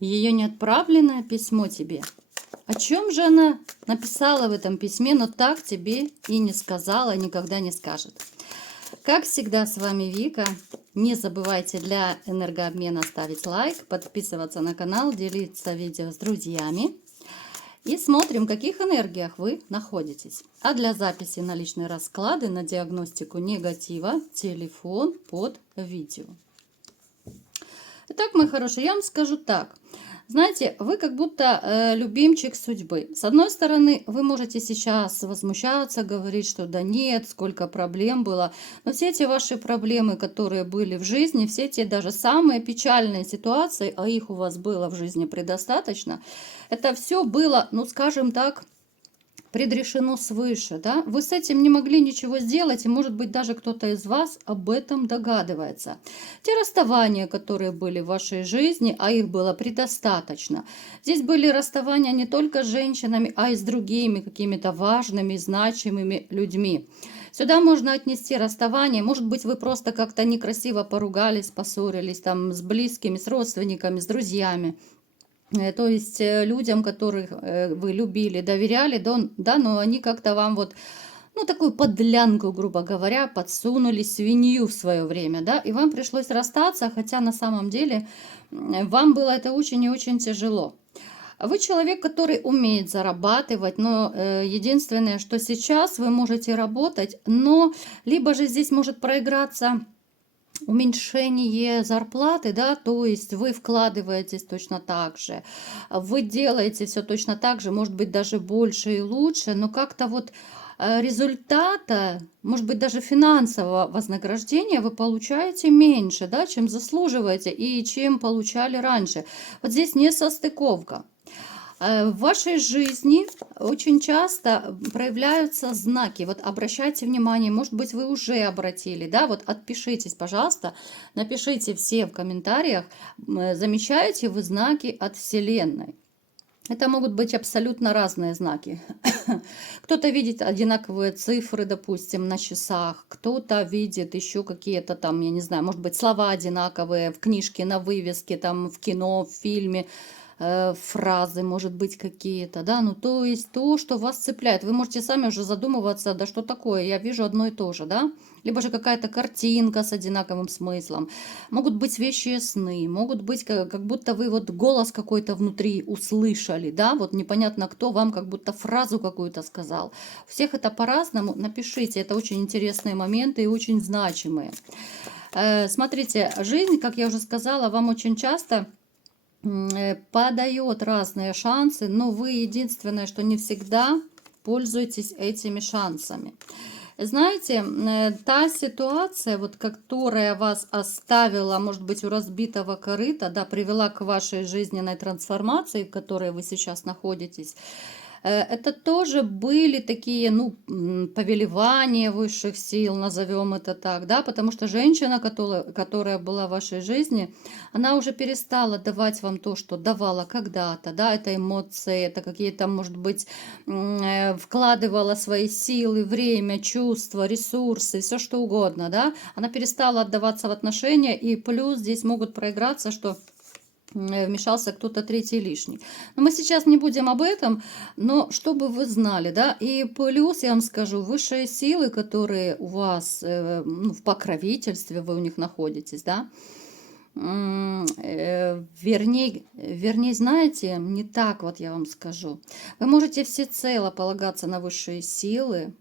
Ее неотправленное письмо тебе. О чем же она написала в этом письме, но так тебе и не сказала, никогда не скажет. Как всегда, с вами Вика. Не забывайте для энергообмена ставить лайк, подписываться на канал, делиться видео с друзьями. И смотрим, в каких энергиях вы находитесь. А для записи на личные расклады, на диагностику негатива, телефон под видео. Итак, мои хорошие, я вам скажу так. Знаете, вы как будто любимчик судьбы. С одной стороны, вы можете сейчас возмущаться, говорить, что да нет, сколько проблем было. Но все эти ваши проблемы, которые были в жизни, все эти даже самые печальные ситуации, а их у вас было в жизни предостаточно, это все было, ну скажем так, предрешено свыше, да? Вы с этим не могли ничего сделать, и, может быть, даже кто-то из вас об этом догадывается. Те расставания, которые были в вашей жизни, а их было предостаточно. Здесь были расставания не только с женщинами, а и с другими какими-то важными, значимыми людьми. Сюда можно отнести расставание. Может быть, вы просто как-то некрасиво поругались, поссорились там с близкими, с родственниками, с друзьями. То есть людям, которых вы любили, доверяли, да, но они как-то вам вот, ну, такую подлянку, грубо говоря, подсунули, свинью в свое время, да, и вам пришлось расстаться, хотя на самом деле вам было это очень и очень тяжело. Вы человек, который умеет зарабатывать, но единственное, что сейчас вы можете работать, но либо же здесь может проиграться уменьшение зарплаты, да, то есть вы вкладываетесь точно так же, вы делаете все точно так же, может быть, даже больше и лучше, но как-то вот результата, может быть, даже финансового вознаграждения вы получаете меньше, да, чем заслуживаете и чем получали раньше. Вот здесь несостыковка. В вашей жизни очень часто проявляются знаки. Вот обращайте внимание, может быть, вы уже обратили, да, вот отпишитесь, пожалуйста, напишите все в комментариях, замечаете вы знаки от Вселенной. Это могут быть абсолютно разные знаки. Кто-то видит одинаковые цифры, допустим, на часах, кто-то видит еще какие-то там, я не знаю, может быть, слова одинаковые в книжке, на вывеске, там в кино, в фильме, фразы, может быть, какие-то, да, ну, то есть то, что вас цепляет. Вы можете сами уже задумываться, да что такое, я вижу одно и то же, да, либо же какая-то картинка с одинаковым смыслом. Могут быть вещи сны, могут быть как будто вы вот голос какой-то внутри услышали, да, вот непонятно кто вам как будто фразу какую-то сказал. У всех это по-разному, напишите, это очень интересные моменты и очень значимые. Смотрите, жизнь, как я уже сказала, вам очень часто подает разные шансы, но вы единственное, что не всегда пользуетесь этими шансами. Знаете, та ситуация, вот, которая вас оставила, может быть, у разбитого корыта, да, привела к вашей жизненной трансформации, в которой вы сейчас находитесь, это тоже были такие, ну, повелевания высших сил, назовем это так, да, потому что женщина, которая была в вашей жизни, она уже перестала давать вам то, что давала когда-то, да, это эмоции, это какие-то, может быть, вкладывала свои силы, время, чувства, ресурсы, все что угодно, да, она перестала отдаваться в отношения, и плюс здесь могут проиграться, что вмешался кто-то третий лишний. Но мы сейчас не будем об этом, но чтобы вы знали, да, и плюс я вам скажу, высшие силы, которые у вас ну, в покровительстве, вы у них находитесь, да, вернее, знаете, не так вот я вам скажу. Вы можете всецело полагаться на высшие силы,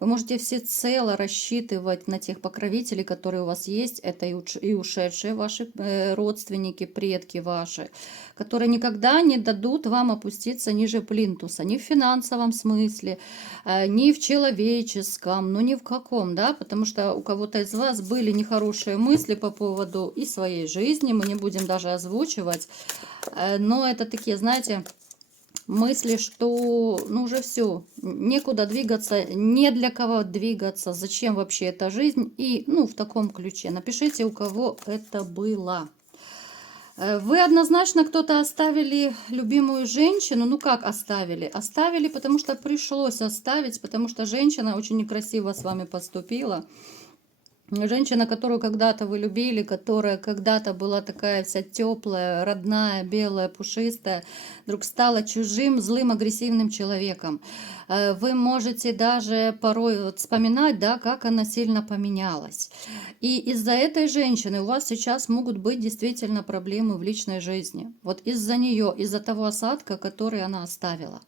вы можете всецело рассчитывать на тех покровителей, которые у вас есть. Это и ушедшие ваши родственники, предки ваши, которые никогда не дадут вам опуститься ниже плинтуса. Ни в финансовом смысле, ни в человеческом, ну ни в каком, да, потому что у кого-то из вас были нехорошие мысли по поводу и своей жизни, мы не будем даже озвучивать, но это такие, знаете, мысли, что ну уже все, некуда двигаться, не для кого двигаться, зачем вообще эта жизнь, и ну в таком ключе. Напишите, у кого это было. Вы однозначно кто-то оставили любимую женщину. Ну как оставили? Оставили, потому что пришлось оставить, потому что женщина очень некрасиво с вами поступила. Женщина, которую когда-то вы любили, которая когда-то была такая вся теплая, родная, белая, пушистая, вдруг стала чужим, злым, агрессивным человеком. Вы можете даже порой вот вспоминать, да, как она сильно поменялась. И из-за этой женщины у вас сейчас могут быть действительно проблемы в личной жизни. Вот из-за нее, из-за того осадка, который она оставила.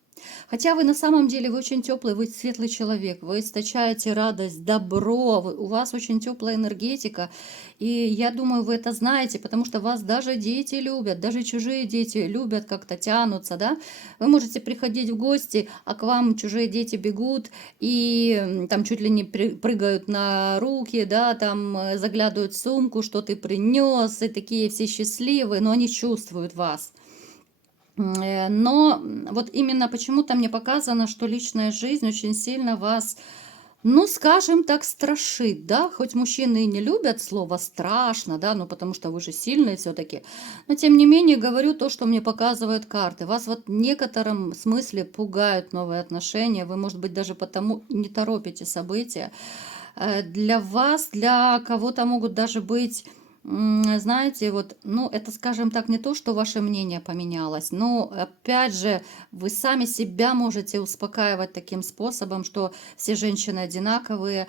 Хотя вы на самом деле вы очень теплый, вы светлый человек, вы источаете радость, добро, у вас очень теплая энергетика. И я думаю, вы это знаете, потому что вас даже дети любят, даже чужие дети любят, как-то тянутся, да. Вы можете приходить в гости, а к вам чужие дети бегут и там чуть ли не прыгают на руки, да, там заглядывают в сумку, что ты принес, и такие все счастливые, но они чувствуют вас. Но вот именно почему-то мне показано, что личная жизнь очень сильно вас, ну, скажем так, страшит, да, хоть мужчины и не любят слово страшно, да, ну, потому что вы же сильные все-таки, но тем не менее говорю то, что мне показывают карты. Вас вот в некотором смысле пугают новые отношения, вы, может быть, даже потому не торопите события. Для вас, для кого-то могут даже быть, знаете, вот, ну, это, скажем так, не то, что ваше мнение поменялось, но, опять же, вы сами себя можете успокаивать таким способом, что все женщины одинаковые,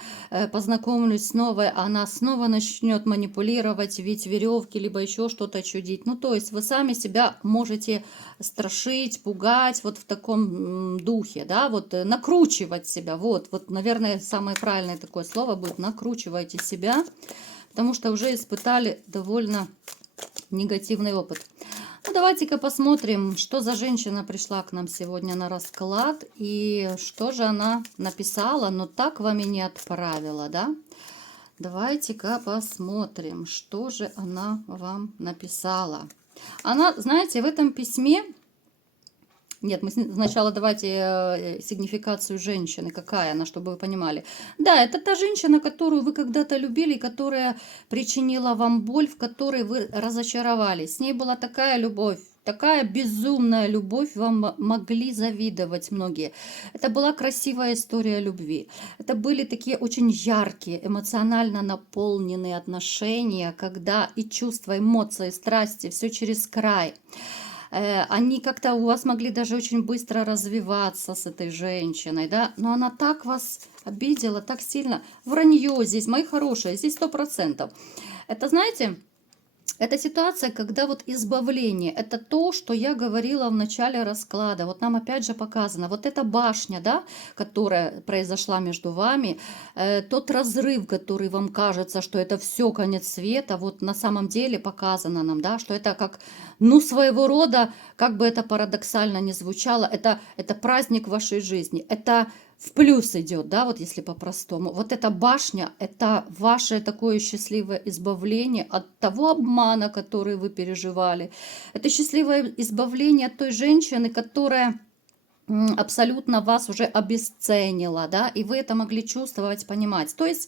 познакомлюсь с новой, она снова начнет манипулировать, ведь веревки, либо еще что-то чудить. Ну, то есть вы сами себя можете страшить, пугать вот в таком духе, да, вот накручивать себя, вот, наверное, самое правильное такое слово будет, накручивайте себя, потому что уже испытали довольно негативный опыт. Ну, давайте-ка посмотрим, что за женщина пришла к нам сегодня на расклад и что же она написала, но так вам и не отправила, да? Давайте-ка посмотрим, что же она вам написала. Она, знаете, в этом письме... Нет, мы сначала давайте сигнификацию женщины, какая она, чтобы вы понимали. Да, это та женщина, которую вы когда-то любили, которая причинила вам боль, в которой вы разочаровались. С ней была такая любовь, такая безумная любовь, вам могли завидовать многие. Это была красивая история любви. Это были такие очень яркие, эмоционально наполненные отношения, когда и чувства, эмоции, страсти, все через край. Они как-то у вас могли даже очень быстро развиваться с этой женщиной, да, но она так вас обидела, так сильно. Вранье здесь, мои хорошие, здесь 100%. Это, знаете, это ситуация, когда вот избавление, это то, что я говорила в начале расклада. Вот нам опять же показано, вот эта башня, да, которая произошла между вами, тот разрыв, который вам кажется, что это все конец света, вот на самом деле показано нам, да, что это как, ну, своего рода, как бы это парадоксально не звучало, это праздник вашей жизни, это в плюс идет, да, вот если по-простому. Вот эта башня, это ваше такое счастливое избавление от того обмана, который вы переживали. Это счастливое избавление от той женщины, которая абсолютно вас уже обесценила, да, и вы это могли чувствовать, понимать. То есть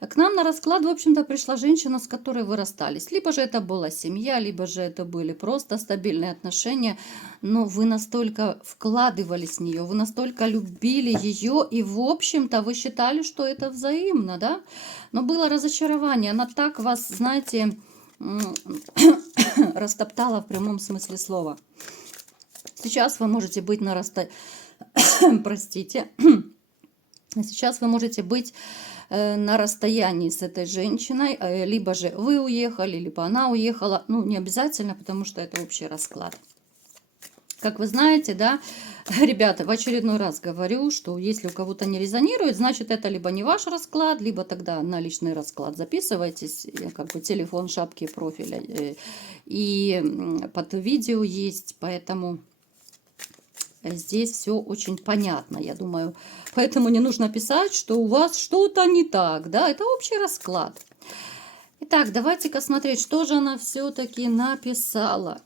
к нам на расклад, в общем-то, пришла женщина, с которой вы расстались. Либо же это была семья, либо же это были просто стабильные отношения, но вы настолько вкладывались в нее, вы настолько любили ее, и, в общем-то, вы считали, что это взаимно, да, но было разочарование, она так вас, знаете, растоптала в прямом смысле слова. Сейчас вы можете быть на расстоянии, простите, сейчас вы можете быть на расстоянии с этой женщиной, либо же вы уехали, либо она уехала, ну, не обязательно, потому что это общий расклад. Как вы знаете, да, ребята, в очередной раз говорю, что если у кого-то не резонирует, значит, это либо не ваш расклад, либо тогда на личный расклад записывайтесь, как бы телефон, шапки, профиля, и под видео есть, поэтому... Здесь все очень понятно, я думаю. Поэтому не нужно писать, что у вас что-то не так. Да, это общий расклад. Итак, давайте-ка смотреть, что же она все-таки написала.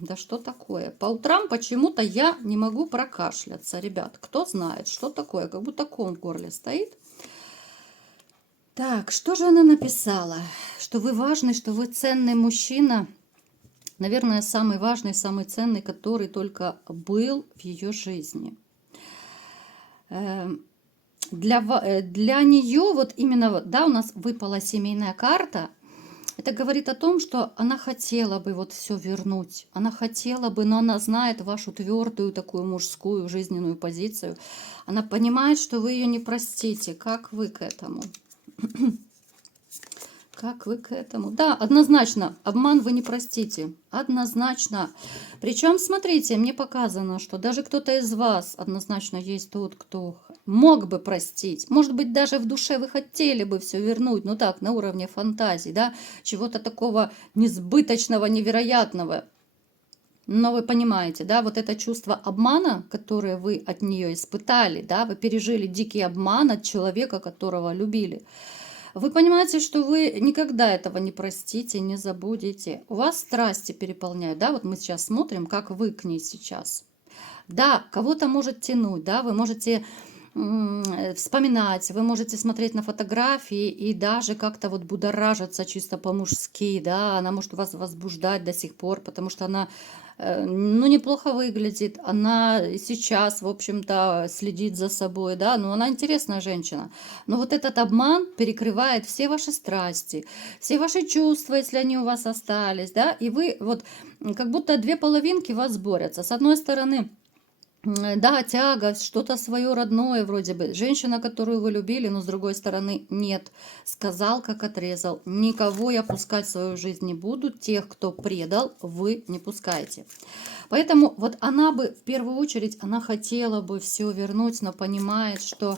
Да что такое? По утрам почему-то я не могу прокашляться. Ребят, кто знает, что такое? Как будто ком в горле стоит. Так, что же она написала? Что вы важный, что вы ценный мужчина. Наверное, самый важный, самый ценный, который только был в ее жизни. для нее вот именно, да, у нас выпала семейная карта. Это говорит о том, что она хотела бы вот все вернуть. Она хотела бы, но она знает вашу твердую такую мужскую жизненную позицию. Она понимает, что вы ее не простите. Как вы к этому? Как вы к этому? Да, однозначно, обман вы не простите. Однозначно. Причем, смотрите, мне показано, что даже кто-то из вас однозначно есть тот, кто мог бы простить. Может быть, даже в душе вы хотели бы все вернуть, ну так, на уровне фантазии, да, чего-то такого несбыточного, невероятного. Но вы понимаете, да, вот это чувство обмана, которое вы от нее испытали, да, вы пережили дикий обман от человека, которого любили. Вы понимаете, что вы никогда этого не простите, не забудете. У вас страсти переполняют, да, вот мы сейчас смотрим, как вы к ней сейчас. Да, кого-то может тянуть, да, вы можете вспоминать, вы можете смотреть на фотографии и даже как-то вот будоражиться чисто по-мужски, да, она может вас возбуждать до сих пор, потому что она, ну, неплохо выглядит, она и сейчас, в общем-то, следит за собой, да, но она интересная женщина. Но вот этот обман перекрывает все ваши страсти, все ваши чувства, если они у вас остались, да, и вы вот как будто две половинки вас борются. С одной стороны, да, тягость, что-то свое родное вроде бы. Женщина, которую вы любили, но с другой стороны нет. Сказал, как отрезал. Никого я пускать в свою жизнь не буду. Тех, кто предал, вы не пускайте. Поэтому вот она бы, в первую очередь, она хотела бы все вернуть, но понимает, что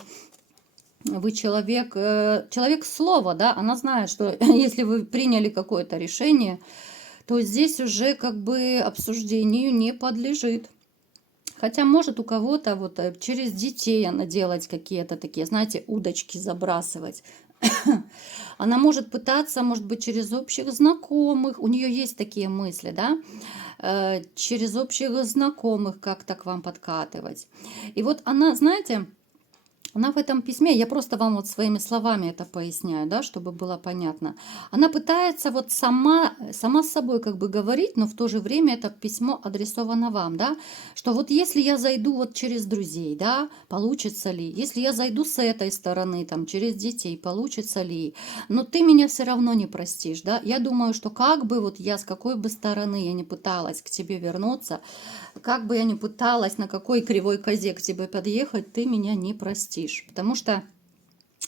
вы человек, человек слова, да, она знает, что если вы приняли какое-то решение, то здесь уже как бы обсуждению не подлежит. Хотя может у кого-то вот через детей она делать какие-то такие, знаете, удочки забрасывать. Она может пытаться, может быть, через общих знакомых, у нее есть такие мысли, да, через общих знакомых как-то к вам подкатывать. И вот она, знаете, она в этом письме, я просто вам вот своими словами это поясняю, да, чтобы было понятно. Она пытается вот сама с собой как бы говорить, но в то же время это письмо адресовано вам, да, что вот если я зайду вот через друзей, да, получится ли? Если я зайду с этой стороны, там, через детей, получится ли? Но ты меня все равно не простишь, да. Я думаю, что как бы вот я, с какой бы стороны я не пыталась к тебе вернуться, как бы я ни пыталась, на какой кривой козе к тебе подъехать, ты меня не простишь, потому что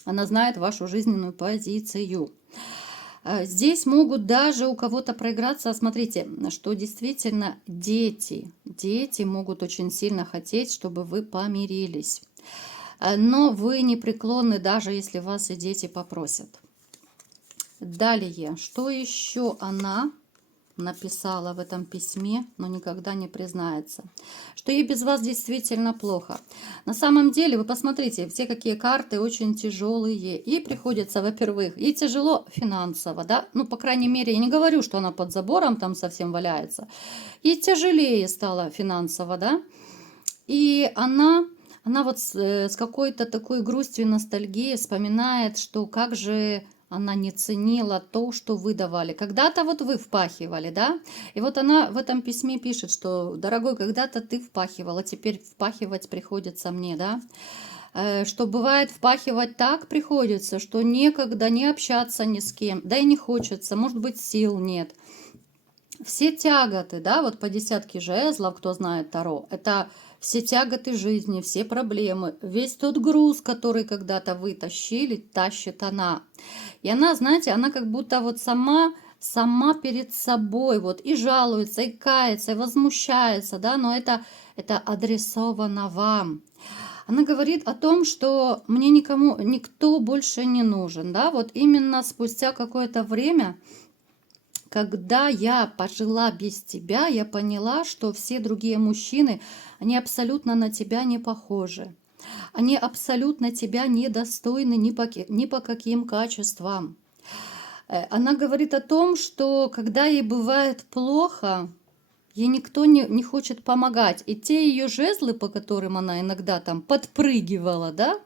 она знает вашу жизненную позицию. Здесь могут даже у кого-то проиграться. Смотрите, что действительно дети могут очень сильно хотеть, чтобы вы помирились. Но вы непреклонны, даже если вас и дети попросят. Далее, что еще она написала в этом письме, но никогда не признается, что ей без вас действительно плохо. На самом деле, вы посмотрите, все какие карты очень тяжелые. Ей приходится, во-первых, ей тяжело финансово, да, ну, по крайней мере, я не говорю, что она под забором там совсем валяется. Ей тяжелее стало финансово, да, и она вот с какой-то такой грустью и ностальгией вспоминает, что как же она не ценила то, что вы давали. Когда-то вот вы впахивали, да? И вот она в этом письме пишет, что, дорогой, когда-то ты впахивала, теперь впахивать приходится мне, да? Что бывает впахивать так приходится, что некогда не общаться ни с кем, да и не хочется, может быть, сил нет. Все тяготы, да, вот по десятке жезлов, кто знает Таро, это все тяготы жизни, все проблемы, весь тот груз, который когда-то вы тащили, тащит она. И она, знаете, она как будто вот сама перед собой вот и жалуется, и кается, и возмущается, да, но это адресовано вам. Она говорит о том, что мне никто больше не нужен, да, вот именно спустя какое-то время, когда я пожила без тебя, я поняла, что все другие мужчины, они абсолютно на тебя не похожи. Они абсолютно тебя недостойны ни по каким качествам. Она говорит о том, что когда ей бывает плохо, ей никто не хочет помогать. И те ее жезлы, по которым она иногда там подпрыгивала, да,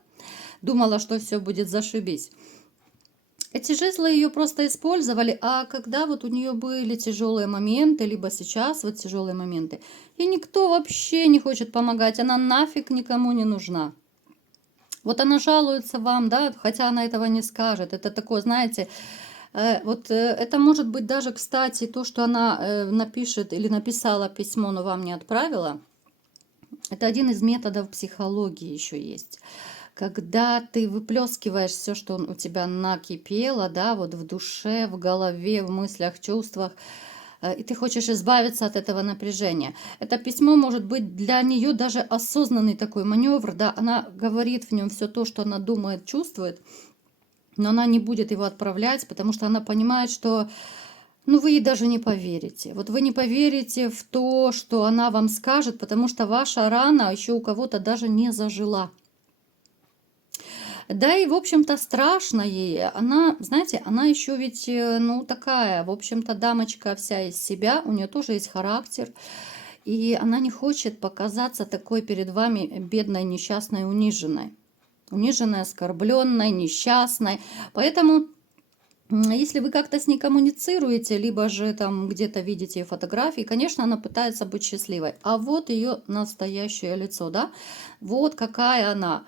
думала, что все будет зашибись. Эти жезлы ее просто использовали, а когда вот у нее были тяжелые моменты, либо сейчас вот тяжелые моменты, и никто вообще не хочет помогать, она нафиг никому не нужна. Вот она жалуется вам, да, хотя она этого не скажет. Это такое, знаете, это может быть даже, кстати, то, что она напишет или написала письмо, но вам не отправила. Это один из методов психологии еще есть. Когда ты выплескиваешь все, что у тебя накипело, да, вот в душе, в голове, в мыслях, чувствах, и ты хочешь избавиться от этого напряжения. Это письмо может быть для нее даже осознанный такой маневр, да, она говорит в нем все то, что она думает, чувствует, но она не будет его отправлять, потому что она понимает, что ну, вы ей даже не поверите. Вот вы не поверите в то, что она вам скажет, потому что ваша рана еще у кого-то даже не зажила. Да и, в общем-то, страшно ей. Она, знаете, она еще ведь, ну, такая, в общем-то, дамочка вся из себя, у нее тоже есть характер. И она не хочет показаться такой перед вами бедной, несчастной, униженной. Униженной, оскорбленной, несчастной. Поэтому, если вы как-то с ней коммуницируете, либо же там где-то видите ее фотографии, конечно, она пытается быть счастливой. А вот ее настоящее лицо, да? Вот какая она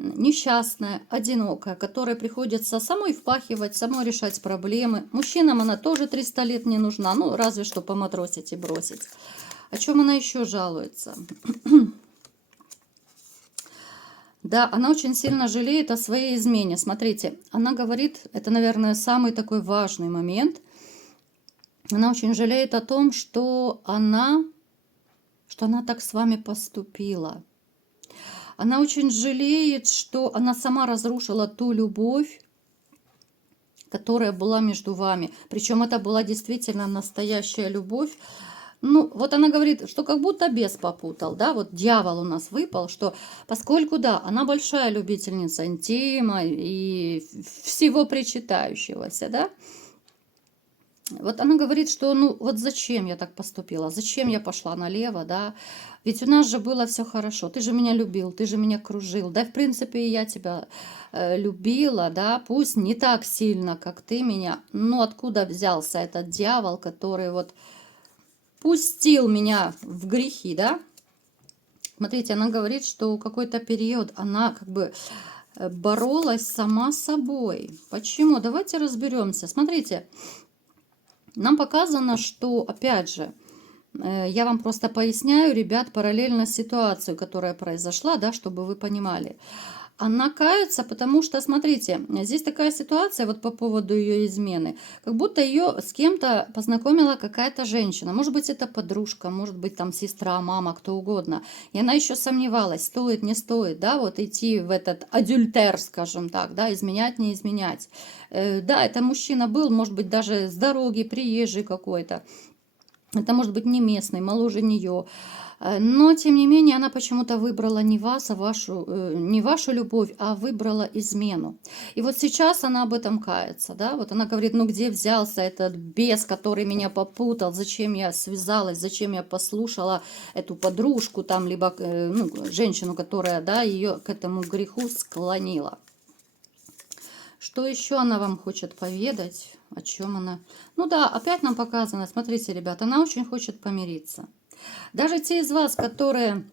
несчастная, одинокая, которой приходится самой впахивать, самой решать проблемы. Мужчинам она тоже 300 лет не нужна, ну, разве что поматросить и бросить. О чем она еще жалуется? Да, она очень сильно жалеет о своей измене. Смотрите, она говорит, это, наверное, самый такой важный момент. Она очень жалеет о том, что она так с вами поступила. Она очень жалеет, что она сама разрушила ту любовь, которая была между вами. Причем это была действительно настоящая любовь. Ну, вот она говорит, что как будто бес попутал, да, вот дьявол у нас выпал, что поскольку, да, она большая любительница интима и всего причитающегося, да, вот она говорит, что ну вот зачем я так поступила, зачем я пошла налево, да, ведь у нас же было все хорошо, ты же меня любил, ты же меня кружил, да, в принципе, и я тебя любила, да, пусть не так сильно, как ты меня, но откуда взялся этот дьявол, который вот пустил меня в грехи, да? Смотрите, она говорит, что какой-то период она как бы боролась сама с собой. Почему? Давайте разберемся. Смотрите, нам показано, что, опять же, я вам просто поясняю, ребят, параллельно ситуацию, которая произошла, да, чтобы вы понимали. Она кается, потому что, смотрите, здесь такая ситуация вот по поводу ее измены, как будто ее с кем-то познакомила какая-то женщина. Может быть, это подружка, может быть, там сестра, мама, кто угодно. И она еще сомневалась, стоит, не стоит, да, вот идти в этот адюльтер, скажем так, да, изменять, не изменять. Да, это мужчина был, может быть, даже с дороги, приезжий какой-то. Это может быть не местный, моложе нее. Но, тем не менее, она почему-то выбрала не вас, не вашу любовь, а выбрала измену. И вот сейчас она об этом кается, да, вот она говорит, ну где взялся этот бес, который меня попутал, зачем я связалась, зачем я послушала эту подружку там, либо ну, женщину, которая, да, ее к этому греху склонила. Что еще она вам хочет поведать? О чем она? Ну да, опять нам показано, смотрите, ребята, она очень хочет помириться. Даже те из вас, которые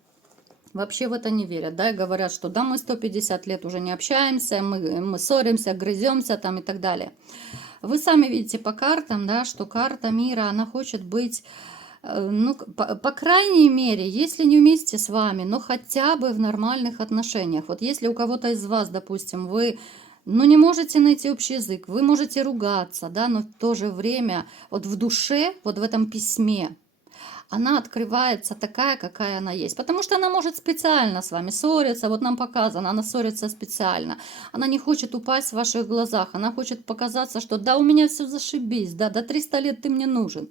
вообще в это не верят, да, и говорят, что да, мы 150 лет уже не общаемся, мы ссоримся, грыземся там и так далее. Вы сами видите по картам, да, что карта мира, она хочет быть, ну, по крайней мере, если не вместе с вами, но хотя бы в нормальных отношениях. Вот если у кого-то из вас, допустим, вы ну, не можете найти общий язык, вы можете ругаться, да, но в то же время вот в душе, вот в этом письме, она открывается такая, какая она есть. Потому что она может специально с вами ссориться. Вот нам показано, она ссорится специально. Она не хочет упасть в ваших глазах. Она хочет показаться, что да, у меня все зашибись, да, до 300 лет ты мне нужен.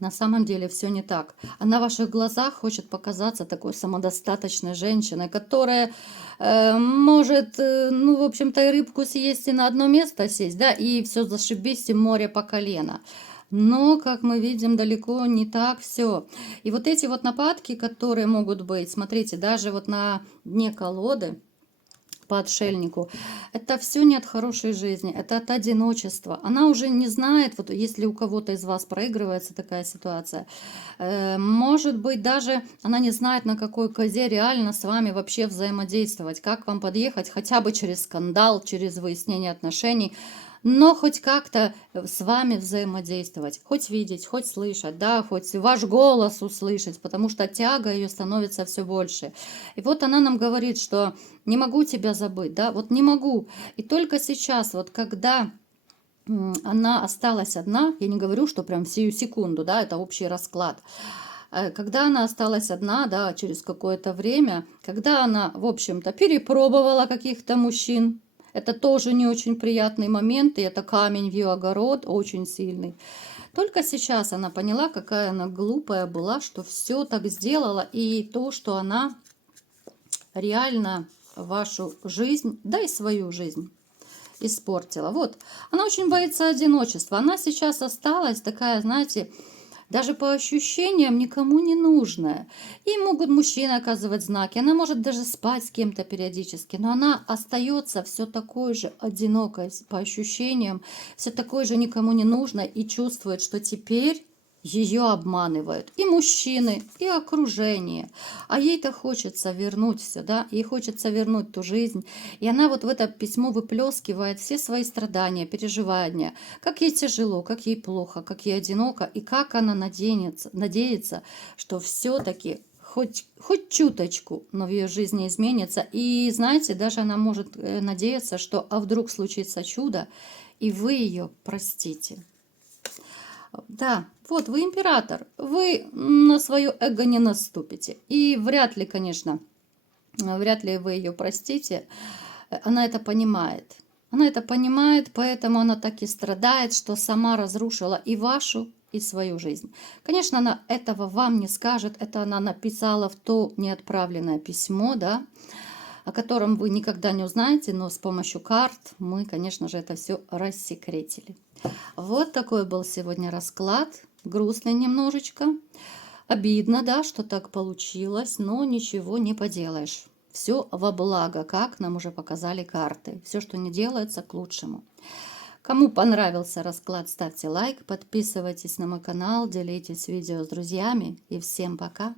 На самом деле все не так. Она в ваших глазах хочет показаться такой самодостаточной женщиной, которая может, ну, в общем-то, и рыбку съесть, и на одно место сесть, да, и все зашибись, и море по колено. Но, как мы видим, далеко не так все. И вот эти вот нападки, которые могут быть, смотрите, даже вот на дне колоды, по отшельнику. Это все не от хорошей жизни, это от одиночества. Она уже не знает, вот если у кого-то из вас проигрывается такая ситуация, может быть, даже она не знает, на какой козе реально с вами вообще взаимодействовать, как вам подъехать хотя бы через скандал, через выяснение отношений, но хоть как-то с вами взаимодействовать, хоть видеть, хоть слышать, да, хоть ваш голос услышать, потому что тяга ее становится все больше. И вот она нам говорит, что не могу тебя забыть, да, вот не могу. И только сейчас, вот когда она осталась одна, я не говорю, что прям сию секунду, да, это общий расклад. Когда она осталась одна, да, через какое-то время, когда она, в общем-то, перепробовала каких-то мужчин, это тоже не очень приятный момент, и это камень в ее огород, очень сильный. Только сейчас она поняла, какая она глупая была, что все так сделала, и то, что она реально вашу жизнь, да и свою жизнь испортила. Вот, она очень боится одиночества. Она сейчас осталась такая, знаете, даже по ощущениям никому не нужная. Ей могут мужчины оказывать знаки, она может даже спать с кем-то периодически, но она остается все такой же одинокой по ощущениям, все такой же никому не нужной и чувствует, что теперь ее обманывают и мужчины, и окружение. А ей-то хочется вернуть все, да, ей хочется вернуть ту жизнь. И она вот в это письмо выплескивает все свои страдания, переживания, как ей тяжело, как ей плохо, как ей одиноко, и как она надеется, что все-таки хоть чуточку, но в ее жизни изменится. И знаете, даже она может надеяться, что а вдруг случится чудо, и вы ее простите. Да, вот вы император, вы на свое эго не наступите. И вряд ли, конечно, вряд ли вы ее простите. Она это понимает. Она это понимает, поэтому она так и страдает, что сама разрушила и вашу, и свою жизнь. Конечно, она этого вам не скажет. Это она написала в то неотправленное письмо, да, о котором вы никогда не узнаете, но с помощью карт мы, конечно же, это все рассекретили. Вот такой был сегодня расклад. Грустный немножечко. Обидно, да, что так получилось, но ничего не поделаешь. Все во благо, как нам уже показали карты. Все, что не делается, к лучшему. Кому понравился расклад, ставьте лайк, подписывайтесь на мой канал, делитесь видео с друзьями. И всем пока!